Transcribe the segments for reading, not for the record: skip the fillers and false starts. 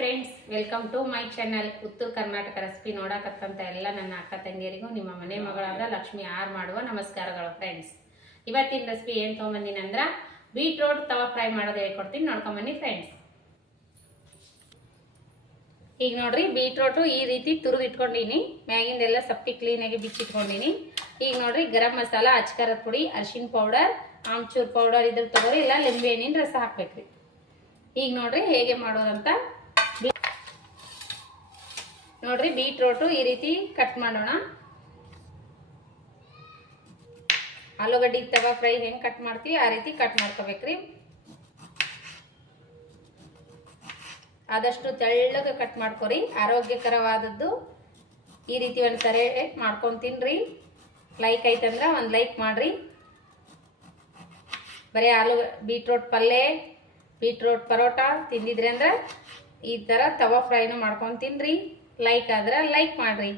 Friends, welcome to my channel. Uttara Karnataka recipe ನೋಡಕತ್ತಂತ ಎಲ್ಲ ನನ್ನ ಅಕ್ಕ ತಂಗಿಯರಿಗೂ ನಿಮ್ಮ ಮನೆ ಮಗಳಾದ ಲಕ್ಷ್ಮಿ ಆರ್ ಮಾಡುವ ನಮಸ್ಕಾರಗಳು. ಫ್ರೆಂಡ್ಸ್, ಇವತ್ತಿನ ರೆಸಿಪಿ ಏನು ತೊಗೊಂಬಂದಿನಿ ಅಂದ್ರೆ ಬೀಟ್ರೋಟ್ ತವಾ ಫ್ರೈ ಮಾಡೋದು ಹೇಳ್ಕೊಡ್ತೀನಿ, ನೋಡ್ಕೊಂಬನ್ನಿ ಫ್ರೆಂಡ್ಸ್. ಈಗ ನೋಡ್ರಿ, ಬೀಟ್ರೋಟು ಈ ರೀತಿ ತುರಿದು ಇಟ್ಕೊಂಡಿನಿ, ಮ್ಯಾಗಿಂದೆಲ್ಲ ಸಪ್ಪಿ ಕ್ಲೀನಾಗಿ ಬಿಚ್ಚಿಟ್ಕೊಂಡಿನಿ. ಈಗ ನೋಡ್ರಿ, ಗರಂ ಮಸಾಲ, ಅಚ್ಕಾರದ ಪುಡಿ, ಅರಿಶಿನ ಪೌಡರ್, ಆಮ್ಚೂರ್ ಪೌಡರ್ ಇದ್ರ ತಗೋರಿ, ಇಲ್ಲ ಲಿಂಬೆ ಹಣ್ಣಿನ ರಸ ಹಾಕ್ಬೇಕ್ರಿ. ಈಗ ನೋಡ್ರಿ ಹೇಗೆ ಮಾಡೋದಂತ. ನೋಡ್ರಿ, ಬೀಟ್ರೋಟು ಈ ರೀತಿ ಕಟ್ ಮಾಡೋಣ. ಆಲೂಗಡ್ಡೆ ತವಾ ಫ್ರೈ ಹೆಂಗೆ ಕಟ್ ಮಾಡ್ತೀವಿ ಆ ರೀತಿ ಕಟ್ ಮಾಡ್ಕೋಬೇಕ್ರಿ. ಆದಷ್ಟು ತೆಳ್ಳಗೆ ಕಟ್ ಮಾಡ್ಕೊರಿ, ಆರೋಗ್ಯಕರವಾದದ್ದು. ಈ ರೀತಿ ಒಂದ್ಸರಿ ಮಾಡ್ಕೊಂಡು ತಿನ್ರಿ. ಲೈಕ್ ಐತಂದ್ರೆ ಒಂದು ಲೈಕ್ ಮಾಡ್ರಿ. ಬರೀ ಬೀಟ್ರೋಟ್ ಪಲ್ಯ, ಬೀಟ್ರೋಟ್ ಪರೋಟ ತಿಂದಿದ್ರಿ ಅಂದ್ರೆ ಈ ಥರ ತವಾ ಫ್ರೈನು ಮಾಡ್ಕೊಂಡು ತಿನ್ರಿ. ಲೈಕ್ ಆದ್ರೆ ಲೈಕ್ ಮಾಡ್ರಿ.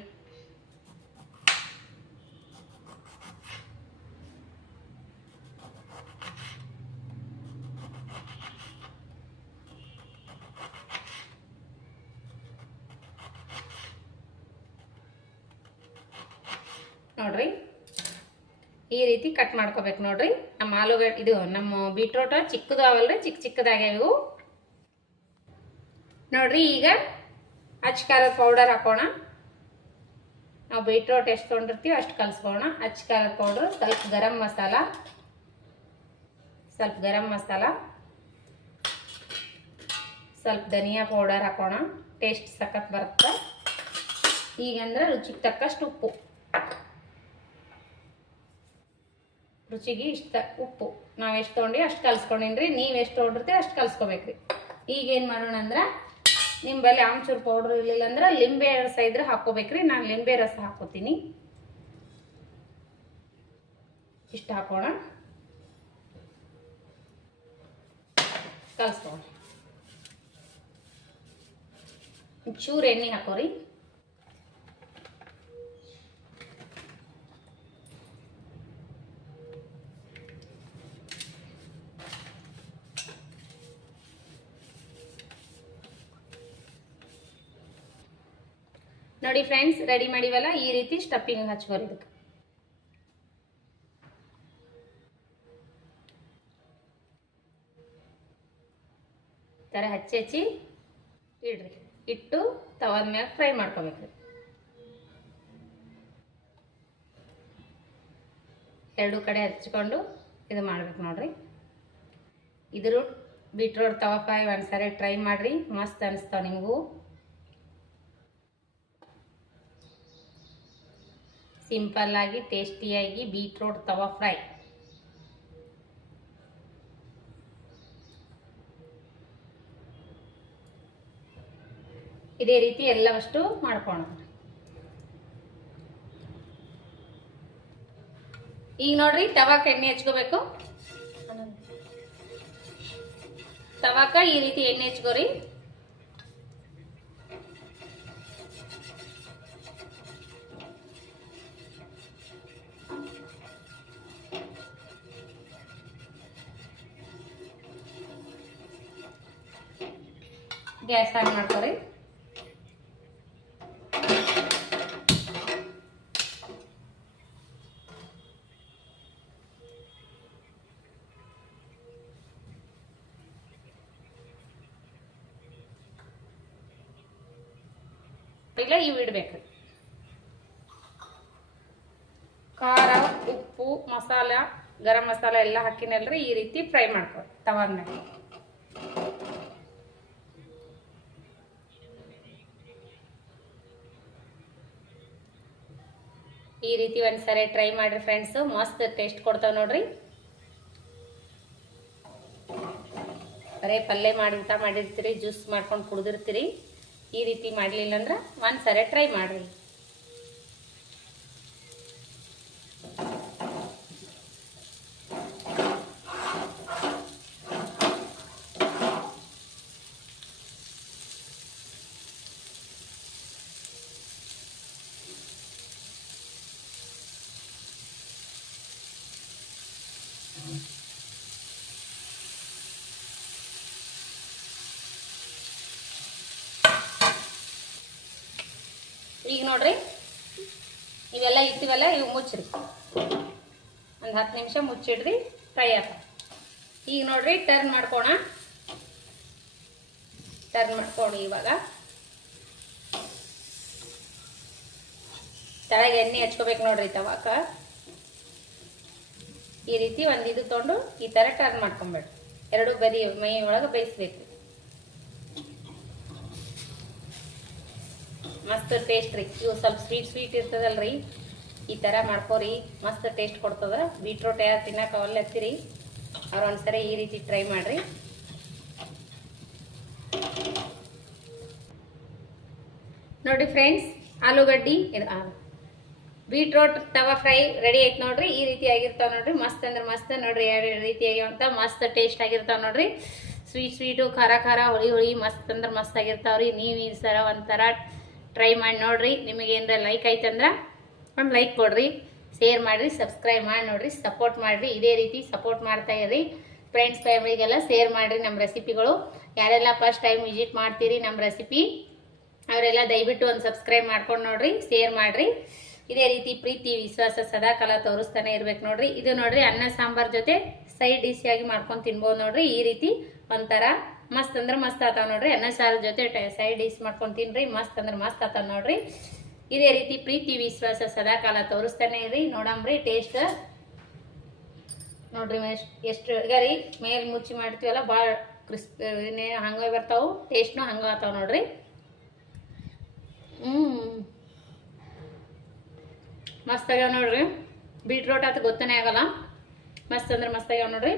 ನೋಡ್ರಿ, ಈ ರೀತಿ ಕಟ್ ಮಾಡ್ಕೋಬೇಕು. ನೋಡ್ರಿ, ನಮ್ಮ ಆಲೂಗಡ್ಡೆ ಇದು ನಮ್ಮ ಬೀಟ್ರೋಟ್ ಚಿಕ್ಕದು ಅವಲ್ರಿ, ಚಿಕ್ಕದಾಗ್ಯಾವ ಇವು. ನೋಡ್ರಿ, ಈಗ ಅಚ್ಕಾರದ ಪೌಡರ್ ಹಾಕೋಣ. ನಾವು ಬೀಟ್ರೋಟ್ ಎಷ್ಟು ತೊಗೊಂಡಿರ್ತೀವಿ ಅಷ್ಟು ಕಲಿಸ್ಕೋಣ. ಅಚ್ಕಾರದ ಪೌಡರ್, ಸ್ವಲ್ಪ ಗರಂ ಮಸಾಲ, ಸ್ವಲ್ಪ ಧನಿಯಾ ಪೌಡರ್ ಹಾಕೋಣ. ಟೇಸ್ಟ್ ಸಖತ್ ಬರುತ್ತೆ. ಈಗಂದ್ರೆ ರುಚಿಗೆ ತಕ್ಕಷ್ಟು ಉಪ್ಪು, ರುಚಿಗೆ ಇಷ್ಟ ಉಪ್ಪು ನಾವು ಎಷ್ಟು ತೊಗೊಂಡಿವಿ ಅಷ್ಟು ಕಲ್ಸ್ಕೊಂಡಿನ್ರಿ. ನೀವು ಎಷ್ಟು ತೊಗೊಂಡಿರ್ತೀವಿ ಅಷ್ಟು ಕಲ್ಸ್ಕೊಬೇಕ್ರಿ. ಈಗೇನು ಮಾಡೋಣ ಅಂದ್ರೆ, ನಿಮ್ಮ ಬಳಿ ಆಮ್ಚೂರು ಪೌಡ್ರ್ ಇರಲಿಲ್ಲ ಅಂದ್ರೆ ಲಿಂಬೆ ರಸ ಇದ್ರೆ ಹಾಕೋಬೇಕ್ರಿ. ನಾನು ಲಿಂಬೆ ರಸ ಹಾಕೋತೀನಿ. ಇಷ್ಟು ಹಾಕೋಣ, ಕಲ್ಸ್ಕೋಣ. ಚೂರು ಎಣ್ಣೆ ಹಾಕೋರಿ. ನೋಡಿ ಫ್ರೆಂಡ್ಸ್, ರೆಡಿ ಮಾಡಿವಲ್ಲ, ಈ ರೀತಿ ಸ್ಟಫಿಂಗ್ ಹಚ್ಕೋರಿ. ಇದಕ್ಕೆ ಥರ ಹಚ್ಚಿ ಇಡ್ರಿ. ಇಟ್ಟು ತವಾದ ಮ್ಯಾಗ ಫ್ರೈ ಮಾಡ್ಕೋಬೇಕ್ರಿ. ಎರಡು ಕಡೆ ಹಚ್ಕೊಂಡು ಇದು ಮಾಡ್ಬೇಕು. ನೋಡ್ರಿ, ಇದ್ರ ಬೀಟ್ರೋಟ್ ತವಾ ಫ್ರೈ ಒಂದ್ಸರಿ ಟ್ರೈ ಮಾಡ್ರಿ, ಮಸ್ತ್ ಅನಿಸ್ತಾವ ನಿಮಗೂ. ಸಿಂಪಲ್ ಆಗಿ ಟೇಸ್ಟಿಯಾಗಿ ಬೀಟ್ರೋಟ್ ತವಾ ಫ್ರೈ. ಇದೇ ರೀತಿ ಎಲ್ಲವಷ್ಟು ಮಾಡ್ಕೊಳ್ಳೋಣ. ಈಗ ನೋಡ್ರಿ, ತವಾಕ ಎಣ್ಣೆ ಹಚ್ಕೋಬೇಕು. ತವಾಕ ಈ ರೀತಿ ಎಣ್ಣೆ ಹಚ್ಕೋರಿ. ಗ್ಯಾಸ್ ಆನ್ ಮಾಡ್ಕೊರಿ. ಇಲ್ಲ, ಇವು ಇಡ್ಬೇಕ್ರಿ. ಖಾರ, ಉಪ್ಪು, ಮಸಾಲ, ಗರಂ ಮಸಾಲ ಎಲ್ಲ ಹಾಕಿನಲ್ರಿ, ಈ ರೀತಿ ಫ್ರೈ ಮಾಡ್ಕೊ ತವಾದ ಮೇಲೆ. ಈ ರೀತಿ ಒಂದ್ಸರಿ ಟ್ರೈ ಮಾಡ್ರಿ ಫ್ರೆಂಡ್ಸ್, ಮಸ್ತ್ ಟೇಸ್ಟ್ ಕೊಡ್ತಾವ ನೋಡ್ರಿ. ಬರೇ ಪಲ್ಯ ಮಾಡಿ ಊಟ ಮಾಡಿರ್ತೀರಿ, ಜ್ಯೂಸ್ ಮಾಡ್ಕೊಂಡು ಕುಡಿದಿರ್ತೀರಿ. ಈ ರೀತಿ ಮಾಡಲಿಲ್ಲ ಅಂದ್ರೆ ಒಂದ್ಸರಿ ಟ್ರೈ ಮಾಡ್ರಿ. ನೋಡ್ರಿ ಇವೆಲ್ಲ ಇಟ್ಟಿವಲ್ಲ ಇವು ಮುಚ್ಚ್ರಿ, ಒಂದು 10 ನಿಮಿಷ ಮುಚ್ಚಿಡ್ರಿ ಫ್ರೈ ಆಗ. ಈಗ ನೋಡ್ರಿ ಟರ್ನ್ ಮಾಡ್ಕೋಣ. ಇವಾಗ ತಳಗೆ ಎಣ್ಣೆ ಹಚ್ಕೋಬೇಕು ನೋಡ್ರಿ ತವಾಕ. ಈ ರೀತಿ ಒಂದು ಇದು ತೊಗೊಂಡು ಈ ಥರ ಟರ್ನ್ ಮಾಡ್ಕೊಂಬೇಡ್ರಿ, ಎರಡು ಬದಿ ಮೈ ಒಳಗೆ ಬೇಯಿಸ್ಬೇಕು. ಮಸ್ತ್ ಟೇಸ್ಟ್ ರೀ. ಇವು ಸ್ವಲ್ಪ ಸ್ವೀಟ್ ಇರ್ತದಲ್ರಿ, ಈ ಥರ ಮಾಡ್ಕೋರಿ, ಮಸ್ತ್ ಟೇಸ್ಟ್ ಕೊಡ್ತದ. ಬೀಟ್ರೋಟ್ ಯಾರು ತಿನ್ನಕ್ಕೆ ಅವಲ್ಲ ಹತ್ತಿರಿ ಅವ್ರು ಒಂದ್ಸರಿ ಈ ರೀತಿ ಟ್ರೈ ಮಾಡ್ರಿ. ನೋಡಿ ಫ್ರೆಂಡ್ಸ್, ಆಲೂಗಡ್ಡಿ ಬೀಟ್ರೋಟ್ ತವಾ ಫ್ರೈ ರೆಡಿ ಆಯ್ತು ನೋಡ್ರಿ. ಈ ರೀತಿ ಆಗಿರ್ತಾವ ನೋಡ್ರಿ, ಮಸ್ತ್ ಅಂದ್ರೆ ಮಸ್ತ್ ನೋಡ್ರಿ. ಎರಡು ರೀತಿ ಆಗ್ಯಾವಂತ ಮಸ್ತ್ ಟೇಸ್ಟ್ ಆಗಿರ್ತಾವ ನೋಡ್ರಿ. ಸ್ವೀಟು, ಖಾರ ಹುಳಿ ಮಸ್ತ್ ಅಂದ್ರೆ ಮಸ್ತ್ ಆಗಿರ್ತಾವ್ರಿ. ನೀವು ಈ ಸರ ಒಂಥರ ಟ್ರೈ ಮಾಡಿ ನೋಡ್ರಿ. ನಿಮಗೆ ಏನಾರ ಲೈಕ್ ಆಯ್ತಂದ್ರೆ ಒಂದು ಲೈಕ್ ಕೊಡ್ರಿ, ಶೇರ್ ಮಾಡಿರಿ, ಸಬ್ಸ್ಕ್ರೈಬ್ ಮಾಡಿ ನೋಡ್ರಿ, ಸಪೋರ್ಟ್ ಮಾಡಿರಿ. ಇದೇ ರೀತಿ ಸಪೋರ್ಟ್ ಮಾಡ್ತಾ ಇರ್ರಿ. ಫ್ರೆಂಡ್ಸ್ ಫ್ಯಾಮಿಲಿಗೆಲ್ಲ ಶೇರ್ ಮಾಡಿರಿ ನಮ್ಮ ರೆಸಿಪಿಗಳು. ಯಾರೆಲ್ಲ ಫಸ್ಟ್ ಟೈಮ್ ವಿಸಿಟ್ ಮಾಡ್ತೀರಿ ನಮ್ಮ ರೆಸಿಪಿ ಅವರೆಲ್ಲ ದಯವಿಟ್ಟು ಒಂದು ಸಬ್ಸ್ಕ್ರೈಬ್ ಮಾಡ್ಕೊಂಡು ನೋಡ್ರಿ, ಶೇರ್ ಮಾಡಿರಿ. ಇದೇ ರೀತಿ ಪ್ರೀತಿ ವಿಶ್ವಾಸ ಸದಾಕಾಲ ತೋರಿಸ್ತಾನೆ ಇರ್ಬೇಕು ನೋಡ್ರಿ. ಇದು ನೋಡ್ರಿ ಅನ್ನ ಸಾಂಬಾರ್ ಜೊತೆ ಸೈಡ್ ಡಿಶ್ ಆಗಿ ಮಾಡ್ಕೊಂಡು ತಿನ್ಬೋದು ನೋಡ್ರಿ. ಈ ರೀತಿ ಒಂಥರ ಮಸ್ತ್ ಅಂದ್ರೆ ಮಸ್ತ್ ಆತಾವ ನೋಡ್ರಿ. ಅನ್ನ ಸಾರು ಜೊತೆ ಸೈಡ್ ಡಿಶ್ ಮಾಡ್ಕೊಂಡು ತಿನ್ರಿ, ಮಸ್ತ್ ಅಂದ್ರೆ ಮಸ್ತ್ ಆತಾವ ನೋಡ್ರಿ. ಇದೇ ರೀತಿ ಪ್ರೀತಿ ವಿಶ್ವಾಸ ಸದಾಕಾಲ ತೋರಿಸ್ತಾನೆ ಇರ್ರಿ. ನೋಡಂಬ್ರಿ ಟೇಸ್ಟ್ ನೋಡ್ರಿ ಎಷ್ಟು ರೀ ಮೇಲೆ ಮುಚ್ಚಿ ಮಾಡ್ತೀವಲ್ಲ ಭಾಳ ಕ್ರಿಸ್ಪಿ ಹಂಗೆ ಬರ್ತಾವು, ಟೇಸ್ಟ್ನು ಹಂಗೆ ಆತಾವ ನೋಡ್ರಿ. ಮಸ್ತ್ ಆಗ್ಯಾವ ನೋಡ್ರಿ. ಬೀಟ್ರೋಟ್ ಆತ ಗೊತ್ತನೇ ಆಗಲ್ಲ, ಮಸ್ತ್ ಅಂದ್ರೆ ಮಸ್ತ್ ಆಗ್ಯಾವ ನೋಡ್ರಿ.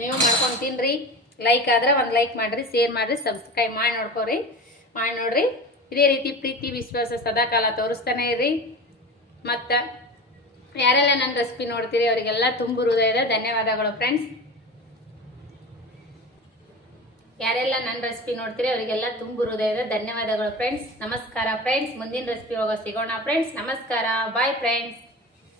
ನೀವು ಮಾಡ್ಕೊಂಡು ತಿನ್ರಿ. ಲೈಕ್ ಆದ್ರೆ ಒಂದು ಲೈಕ್ ಮಾಡಿರಿ, ಶೇರ್ ಮಾಡಿರಿ, ಸಬ್ಸ್ಕ್ರೈಬ್ ಮಾಡಿ ನೋಡ್ರಿ. ಇದೇ ರೀತಿ ಪ್ರೀತಿ ವಿಶ್ವಾಸ ಸದಾಕಾಲ ತೋರಿಸ್ತಾನೆ ಇರ್ರಿ. ಮತ್ತು ಯಾರೆಲ್ಲ ನನ್ನ ರೆಸಿಪಿ ನೋಡ್ತೀರಿ ಅವರಿಗೆಲ್ಲ ತುಂಬ ಹೃದಯದ ಧನ್ಯವಾದಗಳು ಫ್ರೆಂಡ್ಸ್. ಯಾರೆಲ್ಲ ನನ್ನ ರೆಸಿಪಿ ನೋಡ್ತೀರಿ ಅವರಿಗೆಲ್ಲ ತುಂಬ ಹೃದಯದ ಧನ್ಯವಾದಗಳು ಫ್ರೆಂಡ್ಸ್. ನಮಸ್ಕಾರ ಫ್ರೆಂಡ್ಸ್. ಮುಂದಿನ ರೆಸಿಪಿ ಹೋಗೋ ಸಿಗೋಣ ಫ್ರೆಂಡ್ಸ್. ನಮಸ್ಕಾರ, ಬಾಯ್ ಫ್ರೆಂಡ್ಸ್.